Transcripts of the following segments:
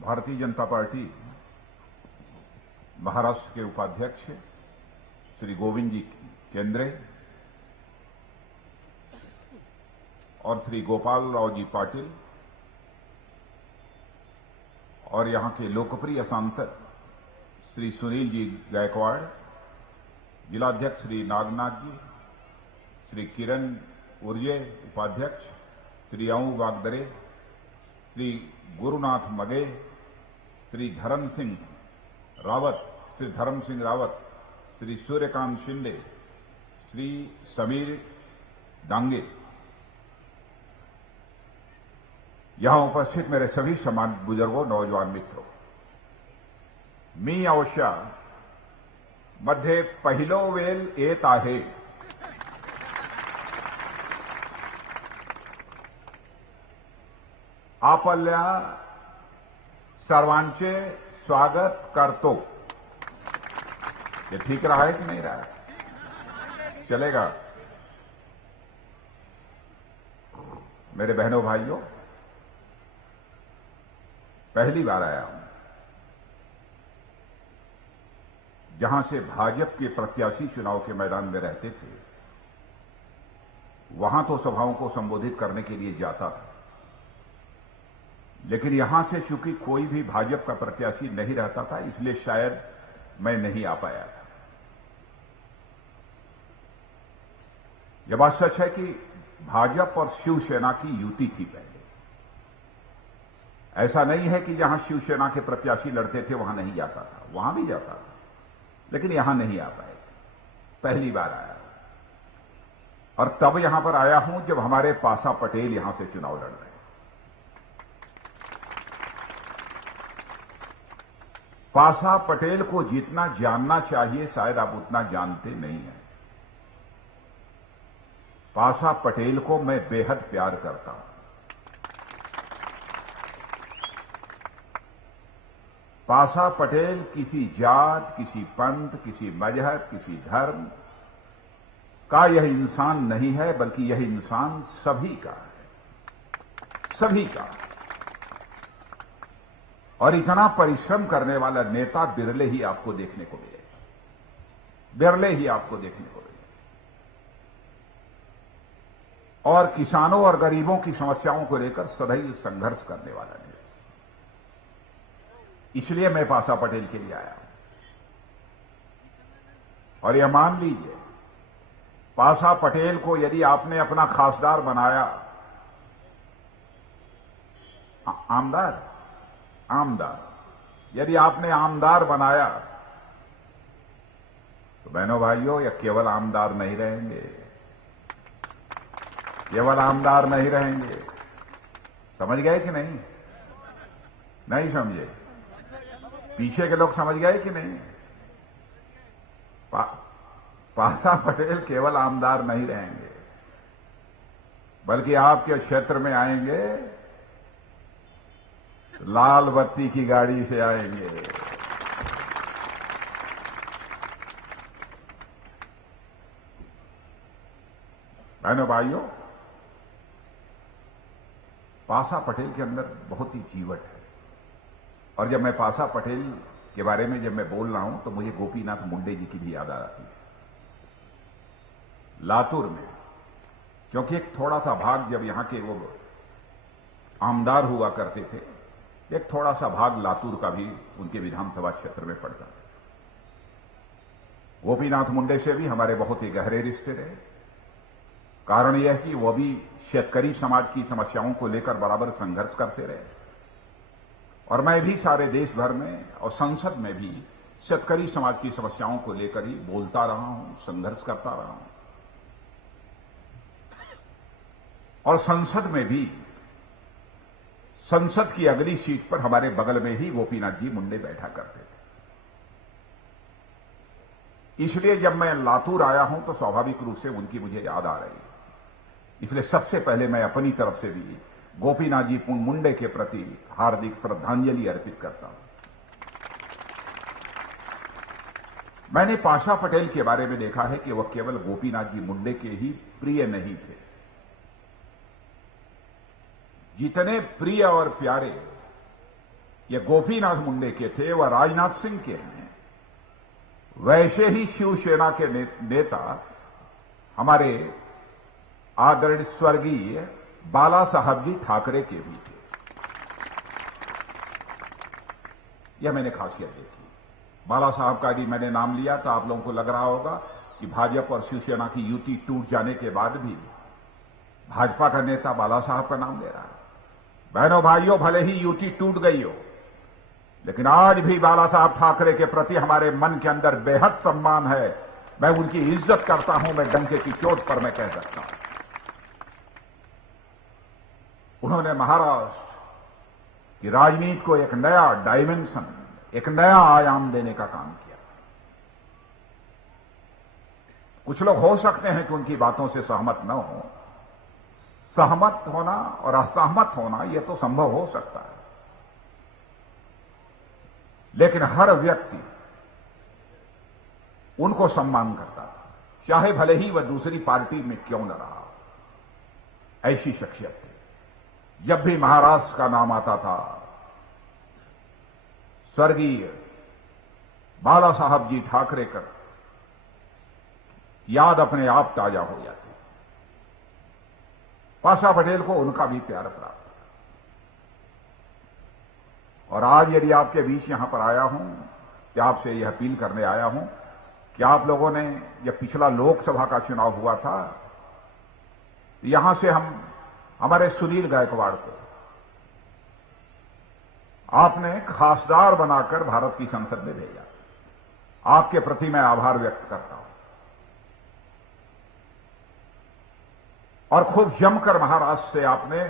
Bharatiya Janata party Maharashtra के उपाध्यक्ष श्री गोविंद जी केंद्रे और श्री गोपाल राव जी पाटिल और यहां के लोकप्रिय सांसद श्री सुनील जी गायकवाड़, जिलाध्यक्ष श्री नागनाथ जी, श्री किरण उर्जे उपाध्यक्ष, श्री आऊ वागदरे, श्री गुरुनाथ मगे, श्री धर्म सिंह रावत, श्री सूर्यकांत शिंदे, श्री समीर डांगे, यहां उपस्थित मेरे सभी सम्मानित बुजुर्गों, नौजवान मित्रों, मी अवश्य मध्ये पहिलो वेळ येत आहे. आपल्या सर्वांचे स्वागत करतो. ये ठीक रहा है कि नहीं रहा? चलेगा? मेरे बहनों भाइयों, पहली बार आया हूं जहां से भाजपा के प्रत्याशी चुनाव के मैदान में रहते थे. वहां तो सभाओं को संबोधित करने के लिए जाता था, लेकिन यहां से चूंकि कोई भी भाजपा का प्रत्याशी नहीं रहता था, इसलिए शायद मैं नहीं आ पाया था. यह बात सच है कि भाजपा और शिवसेना की युति थी पहले. ऐसा नहीं है कि जहां शिवसेना के प्रत्याशी लड़ते थे वहां नहीं जाता था, वहां भी जाता था, लेकिन यहां नहीं आ पाए थे. पहली बार आया और तब यहां पर आया हूं जब हमारे पासा पटेल यहां से चुनाव लड़ रहे हैं. पासा पटेल को जितना जानना चाहिए शायद आप उतना जानते नहीं हैं. पासा पटेल को मैं बेहद प्यार करता हूं. पासा पटेल किसी जात, किसी पंथ, किसी मजहब, किसी धर्म का यह इंसान नहीं है, बल्कि यह इंसान सभी का है, सभी का. और इतना परिश्रम करने वाला नेता बिरले ही आपको देखने को मिलेगा, बिरले ही आपको देखने को मिलेगा. और किसानों और गरीबों की समस्याओं को लेकर सदैव संघर्ष करने वाला नेता. इसलिए मैं पासा पटेल के लिए आया हूं. और यह मान लीजिए, पासा पटेल को यदि आपने अपना खासदार बनाया, आमदार, यदि आपने आमदार बनाया, तो बहनों भाइयों, यह केवल आमदार नहीं रहेंगे, केवल आमदार नहीं रहेंगे. समझ गए कि नहीं? नहीं समझे? पीछे के लोग समझ गए कि नहीं? पासा पटेल केवल आमदार नहीं रहेंगे, बल्कि आपके क्षेत्र में आएंगे, लाल बत्ती की गाड़ी से आएंगे. बहनों भाइयों, पासा पटेल के अंदर बहुत ही जीवट है. और जब मैं पासा पटेल के बारे में जब मैं बोल रहा हूं तो मुझे गोपीनाथ मुंडे जी की भी याद आ जाती है. लातूर में, क्योंकि एक थोड़ा सा भाग जब यहां के वो आमदार हुआ करते थे, एक थोड़ा सा भाग लातूर का भी उनके विधानसभा क्षेत्र में पड़ता था. गोपीनाथ मुंडे से भी हमारे बहुत ही गहरे रिश्ते रहे. कारण यह कि वह भी शेतकरी समाज की समस्याओं को लेकर बराबर संघर्ष करते रहे. और मैं भी सारे देश भर में और संसद में भी शेतकरी समाज की समस्याओं को लेकर ही बोलता रहा हूं, संघर्ष करता रहा हूं. और संसद में भी, संसद की अगली सीट पर हमारे बगल में ही गोपीनाथ जी मुंडे बैठा करते थे. इसलिए जब मैं लातूर आया हूं तो स्वाभाविक रूप से उनकी मुझे याद आ रही है. इसलिए सबसे पहले मैं अपनी तरफ से भी गोपीनाथ जी मुंडे के प्रति हार्दिक श्रद्धांजलि अर्पित करता हूं. मैंने पासा पटेल के बारे में देखा है कि वह केवल गोपीनाथ जी मुंडे के ही प्रिय नहीं थे. जितने प्रिय और प्यारे ये गोपीनाथ मुंडे के थे, वह राजनाथ सिंह के हैं, वैसे ही शिवसेना के नेता हमारे आदरणीय स्वर्गीय बाला साहब जी ठाकरे के भी थे। यह मैंने खासियत देखी। बाला साहब का यदि मैंने नाम लिया तो आप लोगों को लग रहा होगा कि भाजपा और शिवसेना की युति टूट जाने के बाद भी भाजपा का नेता बाला साहब का नाम ले रहा है। बहनों भाइयों, भले ही युति टूट गई हो, लेकिन आज भी बाला साहब ठाकरे के प्रति हमारे मन के अंदर बेहद सम्मान है। मैं उनकी इज्जत करता हूं, मैं डंके की चोट पर मैं कह सकता हूं। उन्होंने महाराष्ट्र की राजनीति को एक नया डायमेंशन, एक नया आयाम देने का काम किया। कुछ लोग हो सकते हैं कि उनकी बातों से सहमत न हो। सहमत होना और असहमत होना यह तो संभव हो सकता है, लेकिन हर व्यक्ति उनको सम्मान करता था, चाहे भले ही वह दूसरी पार्टी में क्यों न रहा। ऐसी शख्सियत थी। जब भी महाराष्ट्र का नाम आता था, स्वर्गीय बाला साहब जी ठाकरे कर याद अपने आप ताजा हो जाती। पाशा पटेल को उनका भी प्यार प्राप्त। और आज यदि आपके बीच यहां पर आया हूं तो आपसे यह अपील करने आया हूं कि आप लोगों ने, जब पिछला लोकसभा का चुनाव हुआ था, यहां से हम हमारे सुनील गायकवाड़ को आपने खासदार बनाकर भारत की संसद में भेजा। आपके प्रति मैं आभार व्यक्त करता हूं। और खूब जमकर महाराष्ट्र से आपने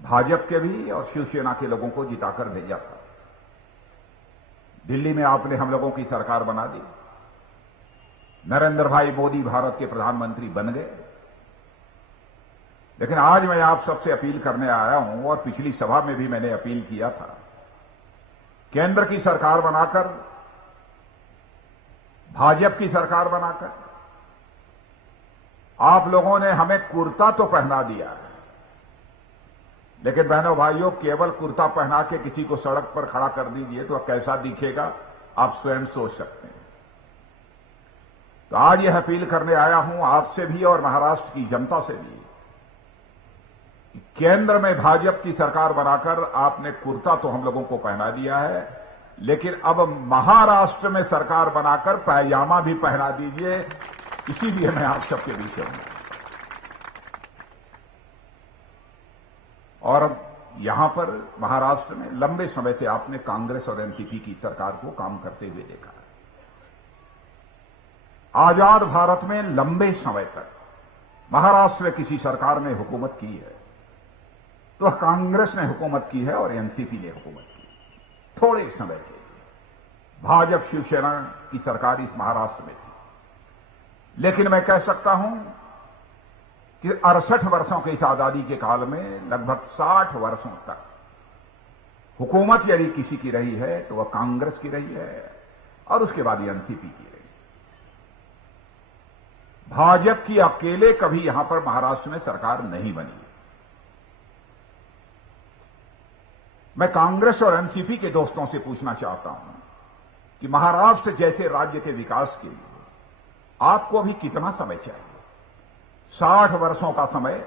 भाजपा के भी और शिवसेना के लोगों को जिताकर भेजा था। दिल्ली में आपने हम लोगों की सरकार बना दी। नरेंद्र भाई मोदी भारत के प्रधानमंत्री बन गए। लेकिन आज मैं आप सबसे अपील करने आया हूं, और पिछली सभा में भी मैंने अपील किया था, केंद्र की सरकार बनाकर, भाजपा की सरकार बनाकर आप लोगों ने हमें कुर्ता तो पहना दिया है, लेकिन बहनों भाइयों, केवल कुर्ता पहना के किसी को सड़क पर खड़ा कर दीजिए तो वह कैसा दिखेगा आप स्वयं सोच सकते हैं। तो आज यह अपील करने आया हूं आपसे भी और महाराष्ट्र की जनता से भी, केंद्र में भाजपा की सरकार बनाकर आपने कुर्ता तो हम लोगों को पहना दिया है, लेकिन अब महाराष्ट्र में सरकार बनाकर पैजामा भी पहना दीजिए। इसीलिए मैं आप सबके बीच हूं। और अब यहां पर महाराष्ट्र में लंबे समय से आपने कांग्रेस और एनसीपी की सरकार को काम करते हुए देखा है। आजाद भारत में लंबे समय तक महाराष्ट्र में किसी सरकार ने हुकूमत की है तो कांग्रेस ने हुकूमत की है और एनसीपी ने हुकूमत की। थोड़े समय के लिए भाजपा शिवसेना की सरकार इस महाराष्ट्र में थी, लेकिन मैं कह सकता हूं कि 68 वर्षों की इस आजादी के काल में लगभग 60 वर्षों तक हुकूमत यदि किसी की रही है तो वह कांग्रेस की रही है, और उसके बाद एनसीपी की रही। भाजपा की अकेले कभी यहां पर महाराष्ट्र में सरकार नहीं बनी। मैं कांग्रेस और एनसीपी के दोस्तों से पूछना चाहता हूं कि महाराष्ट्र जैसे राज्य के विकास के लिए आपको अभी कितना समय चाहिए? 60 वर्षों का समय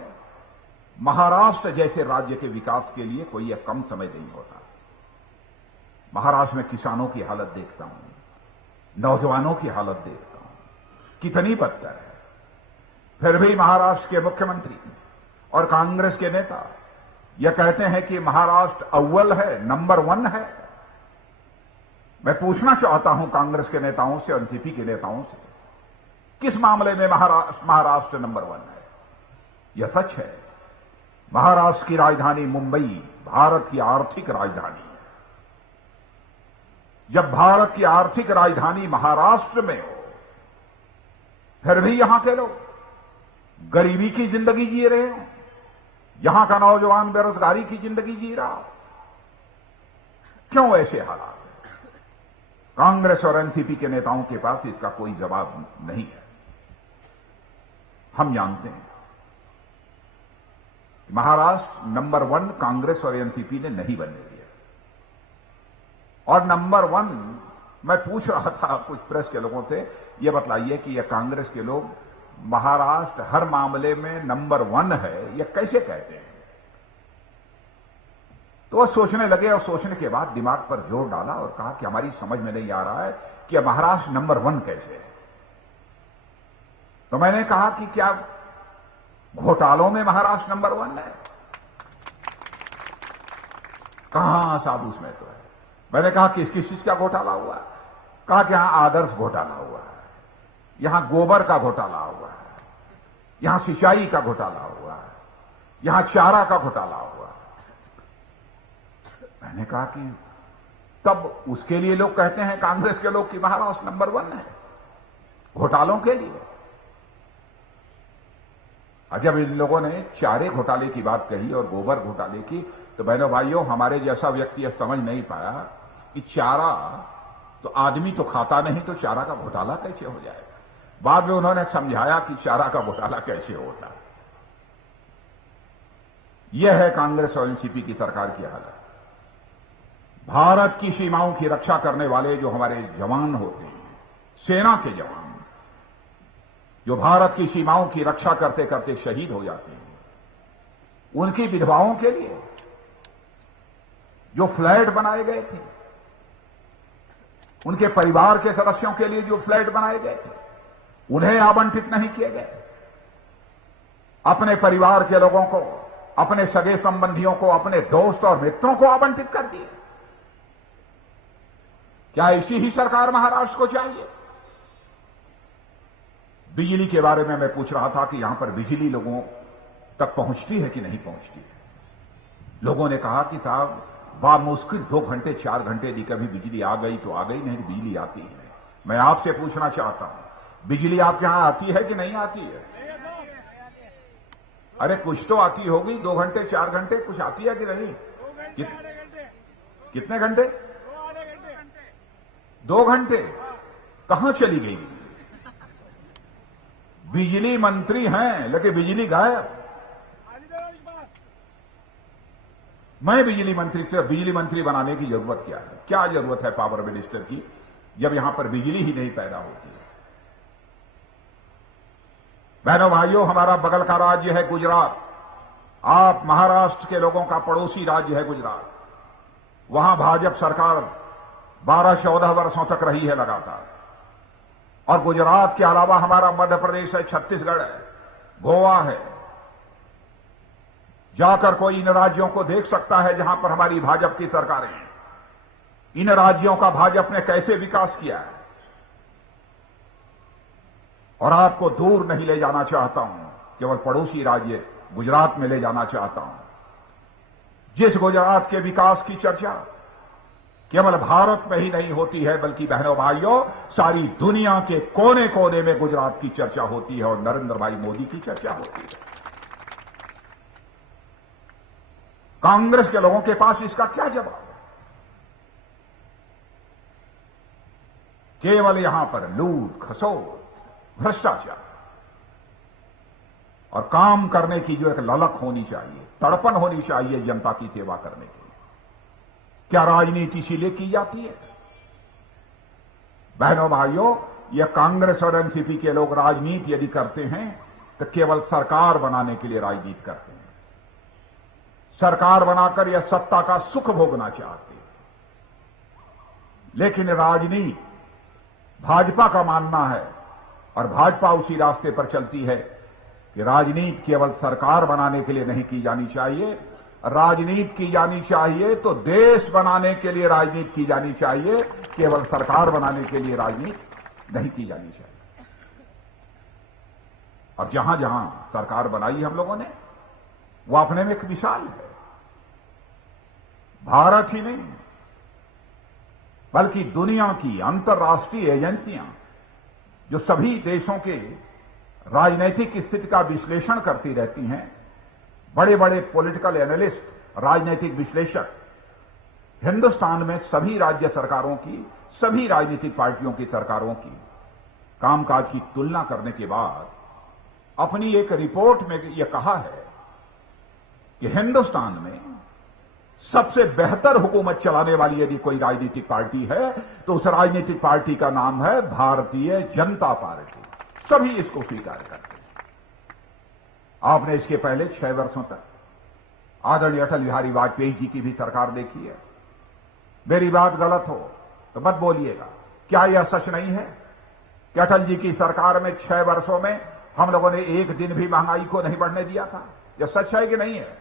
महाराष्ट्र जैसे राज्य के विकास के लिए कोई यह कम समय नहीं होता। महाराष्ट्र में किसानों की हालत देखता हूं, नौजवानों की हालत देखता हूं, कितनी बदतर है। फिर भी महाराष्ट्र के मुख्यमंत्री और कांग्रेस के नेता यह कहते हैं कि महाराष्ट्र अव्वल है, नंबर 1 है। मैं पूछना चाहता हूं कांग्रेस के नेताओं से, एनसीपी के नेताओं से, किस मामले में महाराष्ट्र नंबर 1 है? यह सच है। महाराष्ट्र की राजधानी मुंबई भारत की आर्थिक राजधानी है। जब भारत की आर्थिक राजधानी महाराष्ट्र में हो, फिर भी यहां के लोग गरीबी की जिंदगी जी रहे हो, यहां का नौजवान बेरोजगारी की जिंदगी जी रहा हो। क्यों ऐसे हालात हैं? कांग्रेस और एनसीपी के नेताओं के पास इसका कोई जवाब नहीं है। हम जानते हैं कि महाराष्ट्र नंबर 1 कांग्रेस और एनसीपी ने नहीं बनने दिया। और नंबर 1 मैं पूछ रहा था कुछ प्रेस के लोगों से, ये बतलाइए कि ये कांग्रेस के लोग महाराष्ट्र हर मामले में नंबर 1 है, ये कैसे कहते हैं? तो वह सोचने लगे और सोचने के बाद दिमाग पर जोर डाला और कहा कि हमारी समझ में नहीं आ रहा है कि महाराष्ट्र नंबर 1 कैसे है। तो मैंने कहा कि क्या घोटालों में महाराष्ट्र नंबर 1 है? कहां साहब, उसमें तो है। मैंने कहा किस किस चीज का घोटाला हुआ? कहा कि यहां आदर्श घोटाला हुआ है, यहां गोबर का घोटाला हुआ है, यहां सिंचाई का घोटाला हुआ है, यहां चारा का घोटाला हुआ है। मैंने कहा कि तब उसके लिए लोग कहते हैं कांग्रेस के लोग कि महाराष्ट्र नंबर 1 है घोटालों के लिए। जब इन लोगों ने चारे घोटाले की बात कही और गोबर घोटाले की, तो बहनों भाइयों, हमारे जैसा व्यक्ति यह समझ नहीं पाया कि चारा तो आदमी तो खाता नहीं, तो चारा का घोटाला कैसे हो जाएगा। बाद में उन्होंने समझाया कि चारा का घोटाला कैसे होता है। यह है कांग्रेस और एनसीपी की सरकार की हालत। भारत की सीमाओं की रक्षा करने वाले जो हमारे जवान होते हैं, सेना के जवान जो भारत की सीमाओं की रक्षा करते करते शहीद हो जाते हैं, उनकी विधवाओं के लिए जो फ्लैट बनाए गए थे, उनके परिवार के सदस्यों के लिए जो फ्लैट बनाए गए थे, उन्हें आवंटित नहीं किए गए। अपने परिवार के लोगों को, अपने सगे संबंधियों को, अपने दोस्त और मित्रों को आवंटित कर दिए। क्या ऐसी ही सरकार महाराष्ट्र को चाहिए? बिजली के बारे में मैं पूछ रहा था कि यहां पर बिजली लोगों तक पहुंचती है कि नहीं पहुंचती है। लोगों ने कहा कि साहब बामुश्किल 2 घंटे 4 घंटे दी, कभी बिजली आ गई तो आ गई, नहीं बिजली आती है। मैं आपसे पूछना चाहता हूं, बिजली आपके यहां आती है कि नहीं आती है? अरे कुछ तो आती होगी, 2 घंटे 4 घंटे कुछ आती है कि नहीं? कितने घंटे? 2 घंटे। कहां चली गई? बिजली मंत्री हैं लेकिन बिजली गायब। मैं बिजली मंत्री से बिजली मंत्री बनाने की जरूरत क्या है? क्या जरूरत है पावर मिनिस्टर की, जब यहां पर बिजली ही नहीं पैदा होती है? बहनों भाइयों, हमारा बगल का राज्य है गुजरात। आप महाराष्ट्र के लोगों का पड़ोसी राज्य है गुजरात। वहां भाजपा सरकार 12-14 वर्षों तक रही है लगातार। और गुजरात के अलावा हमारा मध्य प्रदेश है, छत्तीसगढ़ है, गोवा है। जाकर कोई इन राज्यों को देख सकता है जहां पर हमारी भाजपा की सरकारें हैं। इन राज्यों का भाजपा ने कैसे विकास किया है। और आपको दूर नहीं ले जाना चाहता हूं, केवल पड़ोसी राज्य गुजरात में ले जाना चाहता हूं। जिस गुजरात के विकास की चर्चा केवल भारत में ही नहीं होती है, बल्कि बहनों भाइयों, सारी दुनिया के कोने कोने में गुजरात की चर्चा होती है और नरेंद्र भाई मोदी की चर्चा होती है। कांग्रेस के लोगों के पास इसका क्या जवाब है? केवल यहां पर लूट खसोट, भ्रष्टाचार और काम करने की जो एक ललक होनी चाहिए, तड़पन होनी चाहिए जनता की सेवा करने के लिए। क्या राजनीति इसीलिए की जाती है? बहनों भाइयों, यह कांग्रेस और एनसीपी के लोग राजनीति यदि करते हैं तो केवल सरकार बनाने के लिए राजनीति करते हैं। सरकार बनाकर यह सत्ता का सुख भोगना चाहते हैं। लेकिन राजनीति भाजपा का मानना है, और भाजपा उसी रास्ते पर चलती है कि राजनीति केवल सरकार बनाने के लिए नहीं की जानी चाहिए, राजनीति की जानी चाहिए तो देश बनाने के लिए राजनीति की जानी चाहिए, केवल सरकार बनाने के लिए राजनीति नहीं की जानी चाहिए। और जहां जहां सरकार बनाई हम लोगों ने, वो अपने में एक मिसाल है। भारत ही नहीं बल्कि दुनिया की अंतर्राष्ट्रीय एजेंसियां जो सभी देशों के राजनीतिक स्थिति का विश्लेषण करती रहती हैं, बड़े बड़े पॉलिटिकल एनालिस्ट, राजनीतिक विश्लेषक, हिंदुस्तान में सभी राज्य सरकारों की, सभी राजनीतिक पार्टियों की सरकारों की कामकाज की तुलना करने के बाद अपनी एक रिपोर्ट में यह कहा है कि हिंदुस्तान में सबसे बेहतर हुकूमत चलाने वाली यदि कोई राजनीतिक पार्टी है तो उस राजनीतिक पार्टी का नाम है भारतीय जनता पार्टी। सभी इसको स्वीकार करते हैं। आपने इसके पहले 6 वर्षों तक आदरणीय अटल बिहारी वाजपेयी जी की भी सरकार देखी है। मेरी बात गलत हो तो मत बोलिएगा। क्या यह सच नहीं है कि अटल जी की सरकार में 6 वर्षों में हम लोगों ने एक दिन भी महंगाई को नहीं बढ़ने दिया था? यह सच है कि नहीं है?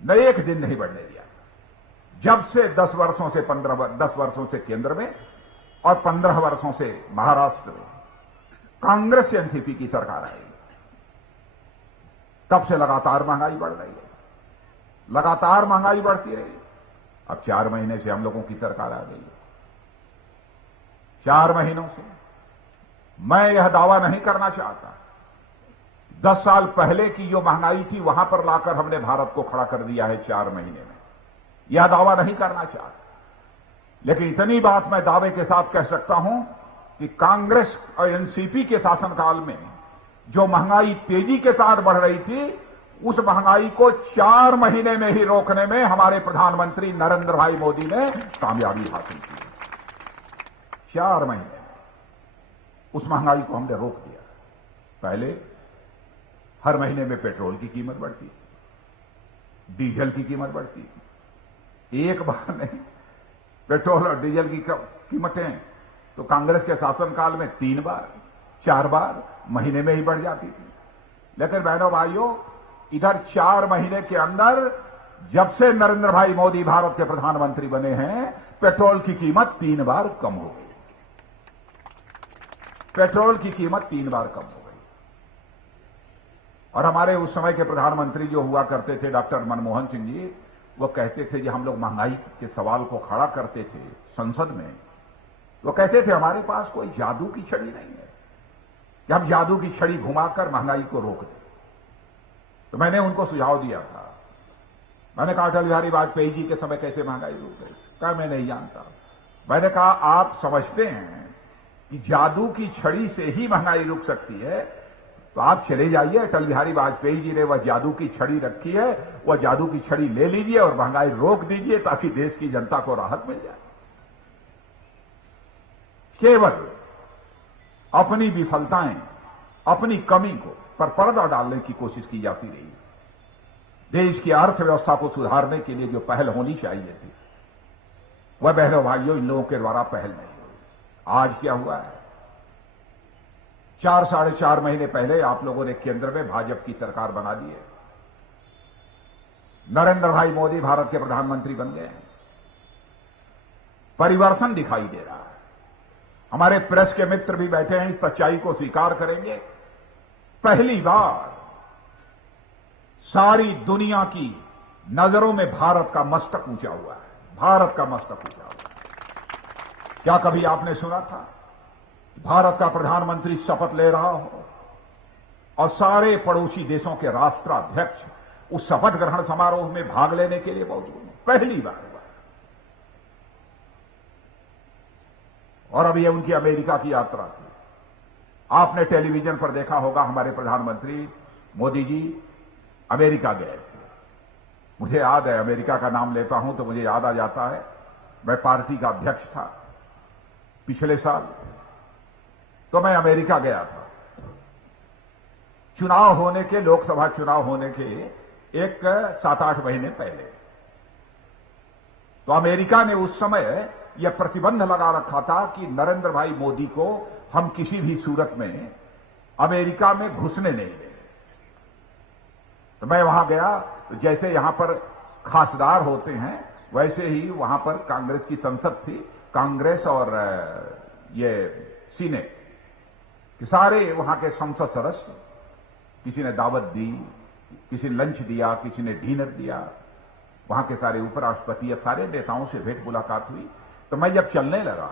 न एक दिन नहीं बढ़ने दिया। जब से 10 वर्षों से केंद्र में और 15 वर्षों से महाराष्ट्र में कांग्रेस एनसीपी की सरकार आई, तब से लगातार महंगाई बढ़ रही है, लगातार महंगाई बढ़ती रही। अब 4 महीने से हम लोगों की सरकार आ गई है। 4 महीनों से मैं यह दावा नहीं करना चाहता 10 साल पहले की जो महंगाई थी वहां पर लाकर हमने भारत को खड़ा कर दिया है 4 महीने में, यह दावा नहीं करना चाहता। लेकिन इतनी बात मैं दावे के साथ कह सकता हूं कि कांग्रेस और एनसीपी के शासनकाल में जो महंगाई तेजी के साथ बढ़ रही थी, उस महंगाई को 4 महीने में ही रोकने में हमारे प्रधानमंत्री नरेंद्र भाई मोदी ने कामयाबी हासिल की। 4 महीने में उस महंगाई को हमने रोक दिया। पहले हर महीने में पेट्रोल की कीमत बढ़ती थी, डीजल की कीमत बढ़ती थी। एक बार नहीं, पेट्रोल और डीजल की कीमतें तो कांग्रेस के शासनकाल में 3 बार 4 बार महीने में ही बढ़ जाती थी। लेकिन बहनों भाइयों, इधर 4 महीने के अंदर जब से नरेंद्र भाई मोदी भारत के प्रधानमंत्री बने हैं, पेट्रोल की कीमत 3 बार कम हो गई। पेट्रोल की कीमत 3 बार कम हो गई। और हमारे उस समय के प्रधानमंत्री जो हुआ करते थे डॉक्टर मनमोहन सिंह जी, वो कहते थे कि हम लोग महंगाई के सवाल को खड़ा करते थे संसद में, वो कहते थे हमारे पास कोई जादू की छड़ी नहीं है कि हम जादू की छड़ी घुमाकर महंगाई को रोक दें। तो मैंने उनको सुझाव दिया था। मैंने कहा अटल बिहारी वाजपेयी जी के समय कैसे महंगाई रुक गई? कहा मैं नहीं जानता। मैंने कहा आप समझते हैं कि जादू की छड़ी से ही महंगाई रुक सकती है, तो आप चले जाइए, अटल बिहारी वाजपेयी जी ने वह जादू की छड़ी रखी है, वह जादू की छड़ी ले लीजिए और महंगाई रोक दीजिए ताकि देश की जनता को राहत मिल जाए। केवल अपनी विफलताएं, अपनी कमी को पर पर्दा डालने की कोशिश की जाती रही। देश की अर्थव्यवस्था को सुधारने के लिए जो पहल होनी चाहिए थी, वह बहनों भाइयों इन लोगों के द्वारा पहल नहीं हुई। आज क्या हुआ है? 4 साढ़े 4 महीने पहले आप लोगों ने केंद्र में भाजपा की सरकार बना दी है। नरेंद्र भाई मोदी भारत के प्रधानमंत्री बन गए हैं। परिवर्तन दिखाई दे रहा है। हमारे प्रेस के मित्र भी बैठे हैं, इस सच्चाई को स्वीकार करेंगे। पहली बार सारी दुनिया की नजरों में भारत का मस्तक ऊंचा हुआ है। भारत का मस्तक ऊंचा हुआ है। क्या कभी आपने सुना था भारत का प्रधानमंत्री शपथ ले रहा हो और सारे पड़ोसी देशों के राष्ट्राध्यक्ष उस शपथ ग्रहण समारोह में भाग लेने के लिए मौजूद हैं? पहली बार। और अब ये उनकी अमेरिका की यात्रा थी। आपने टेलीविजन पर देखा होगा, हमारे प्रधानमंत्री मोदी जी अमेरिका गए थे। मुझे याद है, अमेरिका का नाम लेता हूं तो मुझे याद आ जाता है, मैं पार्टी का अध्यक्ष था पिछले साल, तो मैं अमेरिका गया था। चुनाव होने के, लोकसभा चुनाव होने के एक 7-8 महीने पहले, तो अमेरिका ने उस समय यह प्रतिबंध लगा रखा था कि नरेंद्र भाई मोदी को हम किसी भी सूरत में अमेरिका में घुसने नहीं देंगे। तो मैं वहां गया, तो जैसे यहां पर खासदार होते हैं वैसे ही वहां पर कांग्रेस की संसद थी, कांग्रेस और ये सीनेट कि सारे वहां के संसद सदस्य, किसी ने दावत दी, किसी ने लंच दिया, किसी ने डिनर दिया। वहां के सारे उपराष्ट्रपति या सारे नेताओं से भेंट मुलाकात हुई। तो मैं जब चलने लगा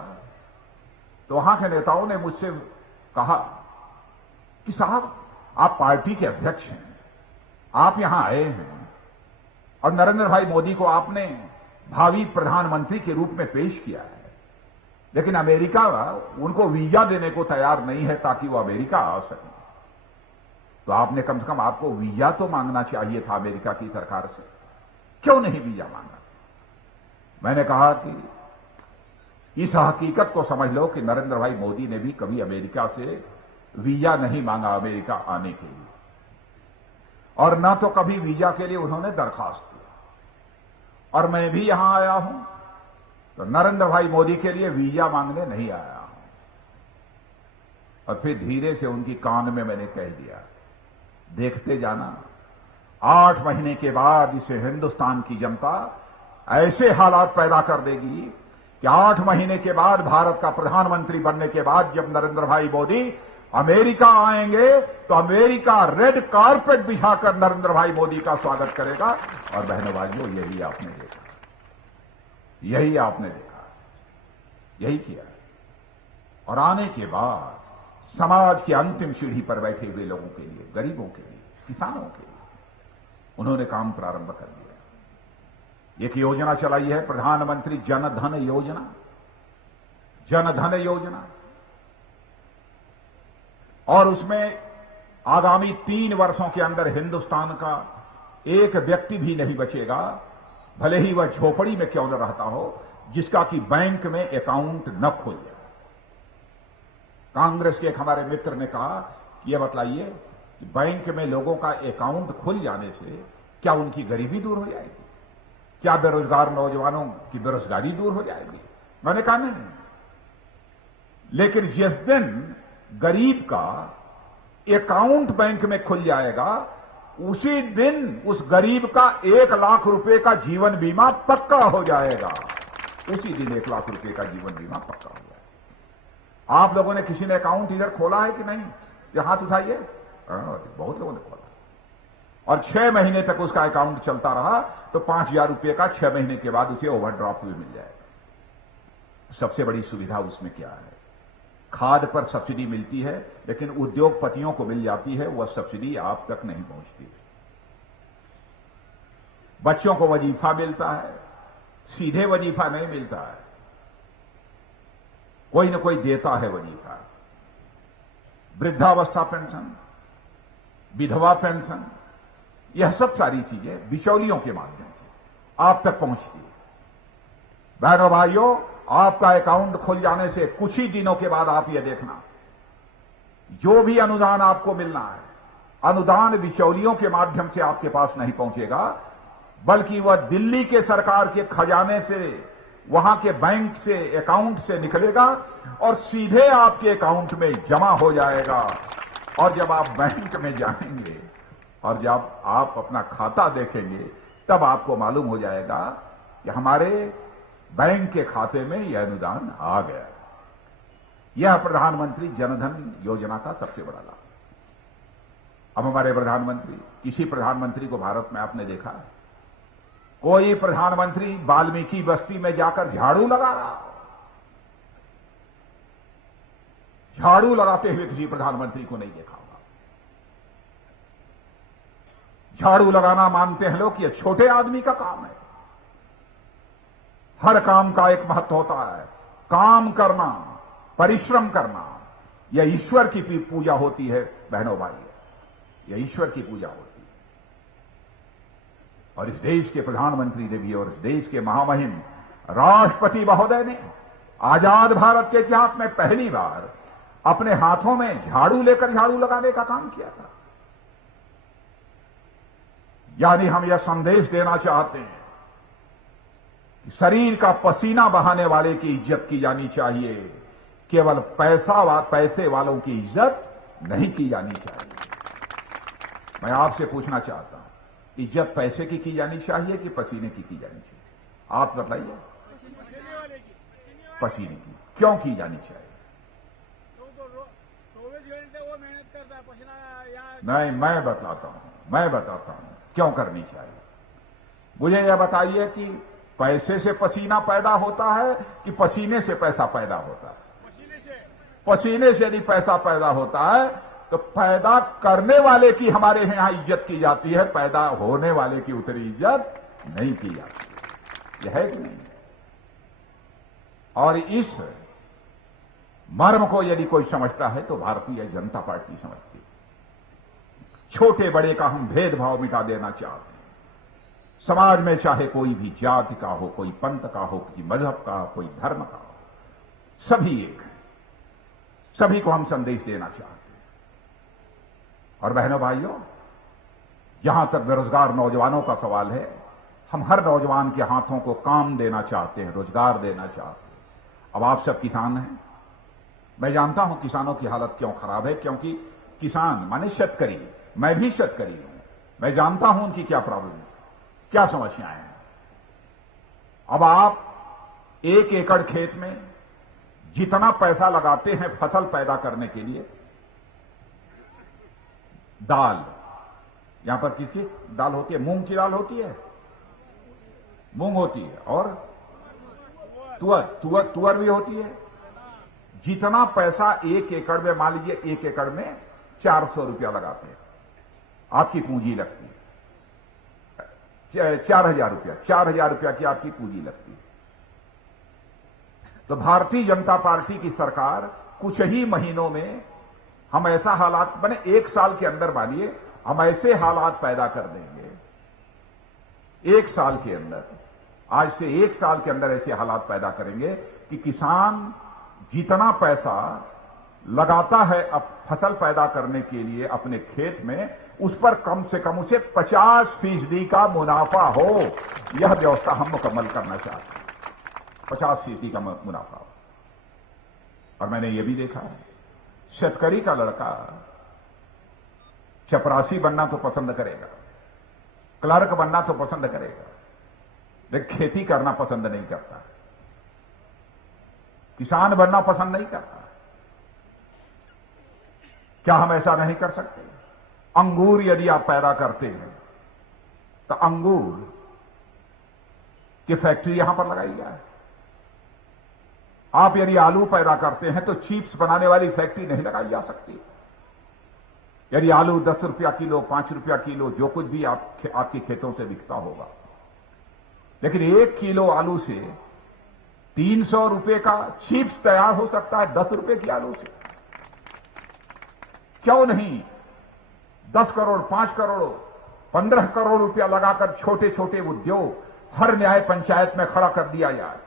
तो वहां के नेताओं ने मुझसे कहा कि साहब आप पार्टी के अध्यक्ष हैं, आप यहां आए हैं और नरेंद्र भाई मोदी को आपने भावी प्रधानमंत्री के रूप में पेश किया है, लेकिन अमेरिका उनको वीजा देने को तैयार नहीं है ताकि वो अमेरिका आ सके। तो आपने कम से कम आपको वीजा तो मांगना चाहिए था अमेरिका की सरकार से, क्यों नहीं वीजा मांगा? मैंने कहा कि इस हकीकत को समझ लो कि नरेंद्र भाई मोदी ने भी कभी अमेरिका से वीजा नहीं मांगा अमेरिका आने के लिए, और न तो कभी वीजा के लिए उन्होंने दरखास्त की। और मैं भी यहां आया हूं तो नरेंद्र भाई मोदी के लिए वीजा मांगने नहीं आया हूं। और फिर धीरे से उनकी कान में मैंने कह दिया, देखते जाना, 8 महीने के बाद इसे हिंदुस्तान की जनता ऐसे हालात पैदा कर देगी कि 8 महीने के बाद भारत का प्रधानमंत्री बनने के बाद जब नरेंद्र भाई मोदी अमेरिका आएंगे तो अमेरिका रेड कारपेट बिछाकर नरेंद्र भाई मोदी का स्वागत करेगा। और बहनों भाइयों, यही आपने देखा, यही आपने देखा, यही किया। और आने के बाद समाज की अंतिम सीढ़ी पर बैठे हुए लोगों के लिए, गरीबों के लिए, किसानों के लिए उन्होंने काम प्रारंभ कर दिया। एक योजना चलाई है, प्रधानमंत्री जन धन योजना, जन धन योजना, और उसमें आगामी 3 वर्षों के अंदर हिंदुस्तान का एक व्यक्ति भी नहीं बचेगा, भले ही वह झोपड़ी में क्यों न रहता हो, जिसका कि बैंक में अकाउंट न खुल जाए। कांग्रेस के एक हमारे मित्र ने कहा कि यह बतलाइए कि बैंक में लोगों का अकाउंट खुल जाने से क्या उनकी गरीबी दूर हो जाएगी? क्या बेरोजगार नौजवानों की बेरोजगारी दूर हो जाएगी? मैंने कहा नहीं, लेकिन जिस दिन गरीब का अकाउंट बैंक में खुल जाएगा, उसी दिन उस गरीब का 1 लाख रुपए का जीवन बीमा पक्का हो जाएगा। उसी दिन 1 लाख रुपए का जीवन बीमा पक्का हो जाएगा। आप लोगों ने किसी ने अकाउंट इधर खोला है कि नहीं? ये हाथ उठाइए। बहुत लोगों ने खोला, और 6 महीने तक उसका अकाउंट चलता रहा तो 5,000 रुपए का 6 महीने के बाद उसे ओवरड्राफ्ट भी मिल जाएगा। सबसे बड़ी सुविधा उसमें क्या है? खाद पर सब्सिडी मिलती है, लेकिन उद्योगपतियों को मिल जाती है, वह सब्सिडी आप तक नहीं पहुंचती। बच्चों को वजीफा मिलता है, सीधे वजीफा नहीं मिलता है, कोई न कोई देता है वजीफा। वृद्धावस्था पेंशन, विधवा पेंशन, यह सब सारी चीजें बिचौलियों के माध्यम से आप तक पहुंचती है। बहनों भाइयों, आपका अकाउंट खुल जाने से कुछ ही दिनों के बाद आप यह देखना, जो भी अनुदान आपको मिलना है, अनुदान बिचौलियों के माध्यम से आपके पास नहीं पहुंचेगा, बल्कि वह दिल्ली के सरकार के खजाने से, वहां के बैंक से, अकाउंट से निकलेगा और सीधे आपके अकाउंट में जमा हो जाएगा। और जब आप बैंक में जाएंगे और जब आप अपना खाता देखेंगे, तब आपको मालूम हो जाएगा कि हमारे बैंक के खाते में यह अनुदान आ गया। यह प्रधानमंत्री जनधन योजना का सबसे बड़ा लाभ। अब हमारे प्रधानमंत्री, किसी प्रधानमंत्री को भारत में आपने देखा है? कोई प्रधानमंत्री वाल्मीकि बस्ती में जाकर झाड़ू लगा रहा हो? झाड़ू लगाते हुए किसी प्रधानमंत्री को नहीं देखा होगा। झाड़ू लगाना मानते हैं लोग कि यह छोटे आदमी का काम है। हर काम का एक महत्व होता है। काम करना, परिश्रम करना, यह ईश्वर की पूजा होती है बहनों भाई, यह ईश्वर की पूजा होती है। और इस देश के प्रधानमंत्री ने भी, और इस देश के महामहिम राष्ट्रपति महोदय ने आजाद भारत के इतिहास में पहली बार अपने हाथों में झाड़ू लेकर झाड़ू लगाने का काम किया था। यानी हम यह संदेश देना चाहते हैं, शरीर का पसीना बहाने वाले की इज्जत की जानी चाहिए, केवल पैसे वालों की इज्जत नहीं की जानी चाहिए। मैं आपसे पूछना चाहता हूं, इज्जत पैसे की जानी चाहिए कि पसीने की जानी चाहिए? आप बताइए। पसीने की क्यों की जानी चाहिए? नहीं, मैं बताता हूं क्यों करनी चाहिए। मुझे यह बताइए कि पैसे से पसीना पैदा होता है कि पसीने से पैसा पैदा होता है? पसीने से यदि पैसा पैदा होता है तो पैदा करने वाले की हमारे यहां इज्जत की जाती है, पैदा होने वाले की उतनी इज्जत नहीं की जाती। यह है कि नहीं? और इस मर्म को यदि कोई समझता है तो भारतीय जनता पार्टी समझती है। छोटे बड़े का हम भेदभाव मिटा देना चाहते हैं। समाज में चाहे कोई भी जाति का हो, कोई पंथ का हो, किसी मजहब का, कोई धर्म का हो, सभी एक हैं। सभी को हम संदेश देना चाहते हैं। और बहनों भाइयों, जहां तक बेरोजगार नौजवानों का सवाल है, हम हर नौजवान के हाथों को काम देना चाहते हैं, रोजगार देना चाहते हैं। अब आप सब किसान हैं। मैं जानता हूं किसानों की हालत क्यों खराब है, क्योंकि किसान माने शेतकरी, मैं भी शेतकरी हूं। मैं जानता हूं उनकी क्या प्रॉब्लम है, क्या समस्याएं हैं। अब आप 1 एकड़ खेत में जितना पैसा लगाते हैं फसल पैदा करने के लिए, दाल, यहां पर किसकी दाल होती है? मूंग की दाल होती है, मूंग होती है, और तुअर भी होती है। जितना पैसा 1 एकड़ में, मान लीजिए 1 एकड़ में 400 रुपया लगाते हैं, आपकी पूंजी लगती है 4,000 रुपया, 4,000 रुपया की आपकी पूंजी लगती है। तो भारतीय जनता पार्टी की सरकार कुछ ही महीनों में हम ऐसा हालात बने, 1 साल के अंदर मानिए हम ऐसे हालात पैदा कर देंगे, 1 साल के अंदर, आज से 1 साल के अंदर ऐसे हालात पैदा करेंगे कि किसान जितना पैसा लगाता है अब फसल पैदा करने के लिए अपने खेत में, उस पर कम से कम उसे 50% का मुनाफा हो। यह व्यवस्था हम मुकम्मल करना चाहते हैं, 50% का मुनाफा हो। और मैंने यह भी देखा है, शेतकरी का लड़का चपरासी बनना तो पसंद करेगा, क्लर्क बनना तो पसंद करेगा, लेकिन खेती करना पसंद नहीं करता, किसान बनना पसंद नहीं करता। क्या हम ऐसा नहीं कर सकते? अंगूर यदि आप पैदा करते हैं तो अंगूर की फैक्ट्री यहां पर लगाई जाए। आप यदि आलू पैदा करते हैं तो चिप्स बनाने वाली फैक्ट्री नहीं लगाई जा सकती। यदि आलू 10 रुपया किलो, 5 रुपया किलो, जो कुछ भी आपके खेतों से बिकता होगा, लेकिन 1 किलो आलू से 300 रुपए का चिप्स तैयार हो सकता है 10 रुपए की आलू से। क्यों नहीं 10 करोड़, 5 करोड़, 15 करोड़ रुपया लगाकर छोटे छोटे उद्योग हर न्याय पंचायत में खड़ा कर दिया जाए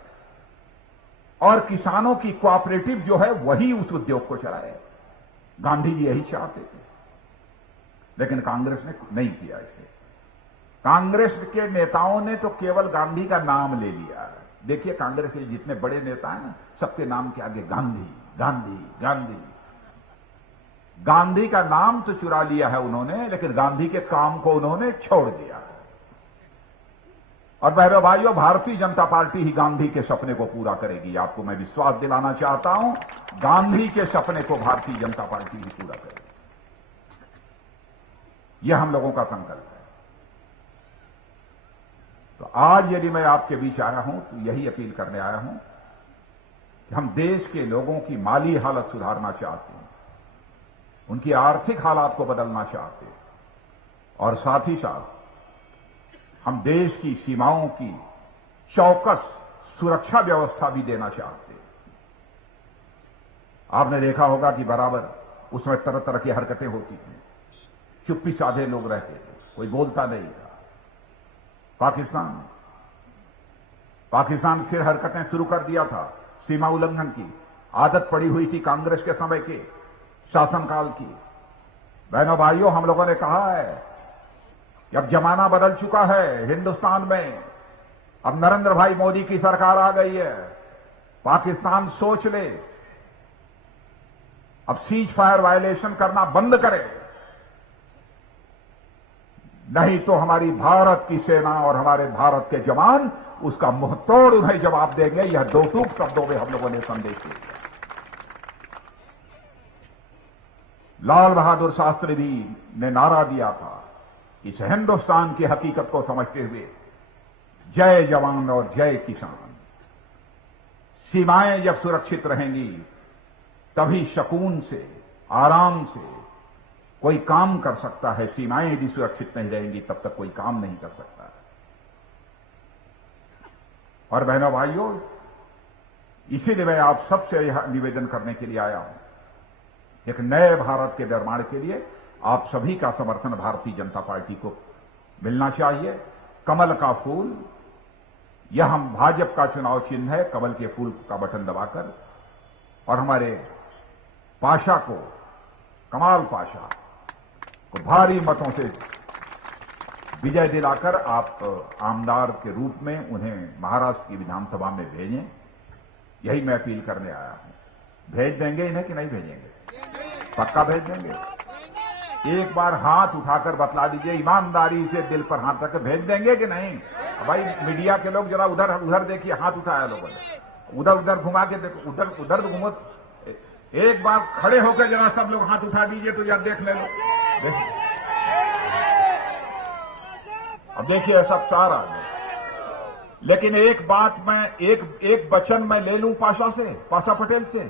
और किसानों की कोऑपरेटिव जो है वही उस उद्योग को चलाए। गांधी जी यही चाहते थे, लेकिन कांग्रेस ने नहीं किया इसे। कांग्रेस के नेताओं ने तो केवल गांधी का नाम ले लिया। देखिए कांग्रेस के जितने बड़े नेता हैं ना, सबके नाम के आगे गांधी गांधी गांधी। गांधी का नाम तो चुरा लिया है उन्होंने, लेकिन गांधी के काम को उन्होंने छोड़ दिया। और बहनों भाइयों, भारतीय जनता पार्टी ही गांधी के सपने को पूरा करेगी। आपको मैं विश्वास दिलाना चाहता हूं, गांधी के सपने को भारतीय जनता पार्टी ही पूरा करेगी। यह हम लोगों का संकल्प है। तो आज यदि मैं आपके बीच आया हूं तो यही अपील करने आया हूं कि हम देश के लोगों की माली हालत सुधारना चाहते हैं, उनकी आर्थिक हालात को बदलना चाहते हैं, और साथ ही साथ हम देश की सीमाओं की चौकस सुरक्षा व्यवस्था भी देना चाहते हैं। आपने देखा होगा कि बराबर उसमें तरह तरह की हरकतें होती थी, चुप्पी साधे लोग रहते थे, कोई बोलता नहीं था। पाकिस्तान फिर हरकतें शुरू कर दिया था, सीमा उल्लंघन की आदत पड़ी हुई थी कांग्रेस के समय के शासनकाल की। बहनों भाइयों, हम लोगों ने कहा है कि अब जमाना बदल चुका है हिंदुस्तान में। अब नरेंद्र भाई मोदी की सरकार आ गई है। पाकिस्तान सोच ले, अब सीज फायर वायलेशन करना बंद करे, नहीं तो हमारी भारत की सेना और हमारे भारत के जवान उसका मुंहतोड़ उन्हें जवाब देंगे। यह दो टूक शब्दों में हम लोगों ने संदेश दिया। लाल बहादुर शास्त्री जी ने नारा दिया था, इस हिंदुस्तान की हकीकत को समझते हुए, जय जवान और जय किसान। सीमाएं जब सुरक्षित रहेंगी तभी सुकून से, आराम से कोई काम कर सकता है। सीमाएं यदि सुरक्षित नहीं रहेंगी तब तक कोई काम नहीं कर सकता है। और बहनों भाइयों, इसीलिए मैं आप सबसे यह निवेदन करने के लिए आया हूं, एक नए भारत के निर्माण के लिए आप सभी का समर्थन भारतीय जनता पार्टी को मिलना चाहिए। कमल का फूल, यह हम भाजपा का चुनाव चिन्ह है, कमल के फूल का बटन दबाकर, और हमारे पाशा को, कमाल पाशा को भारी मतों से विजय दिलाकर आप आमदार के रूप में उन्हें महाराष्ट्र की विधानसभा में भेजें। यही मैं अपील करने आया हूं। भेज देंगे इन्हें कि नहीं भेजेंगे? पक्का भेज देंगे। एक बार हाथ उठाकर बतला दीजिए, ईमानदारी से दिल पर हाथ रख, भेज देंगे कि नहीं? भाई मीडिया के लोग जरा उधर उधर देखिए, हाथ उठाया लोगों ने, उधर उधर घुमा के देखो, उधर उधर घूमो। एक बार खड़े होकर जरा सब लोग हाथ उठा दीजिए तो यार देख ले लो। अब देखिए सब सारा, लेकिन एक बात मैं, एक वचन मैं ले लूं पाशा से, पाशा पटेल से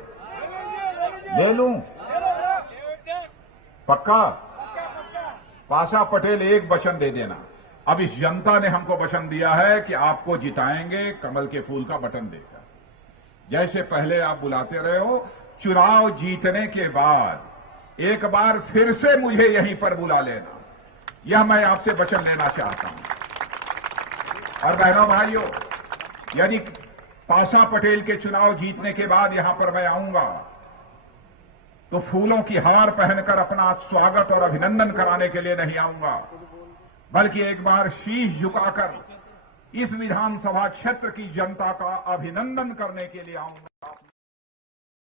ले लूं, पक्का? पाशा पटेल एक वचन दे देना। अब इस जनता ने हमको वचन दिया है कि आपको जिताएंगे कमल के फूल का बटन देकर। जैसे पहले आप बुलाते रहे हो, चुनाव जीतने के बाद एक बार फिर से मुझे यहीं पर बुला लेना, यह मैं आपसे वचन लेना चाहता हूं। और बहनों भाइयों, यदि पाशा पटेल के चुनाव जीतने के बाद यहां पर मैं आऊंगा तो फूलों की हार पहनकर अपना स्वागत और अभिनंदन कराने के लिए नहीं आऊंगा, बल्कि एक बार शीश झुकाकर इस विधानसभा क्षेत्र की जनता का अभिनंदन करने के लिए आऊंगा।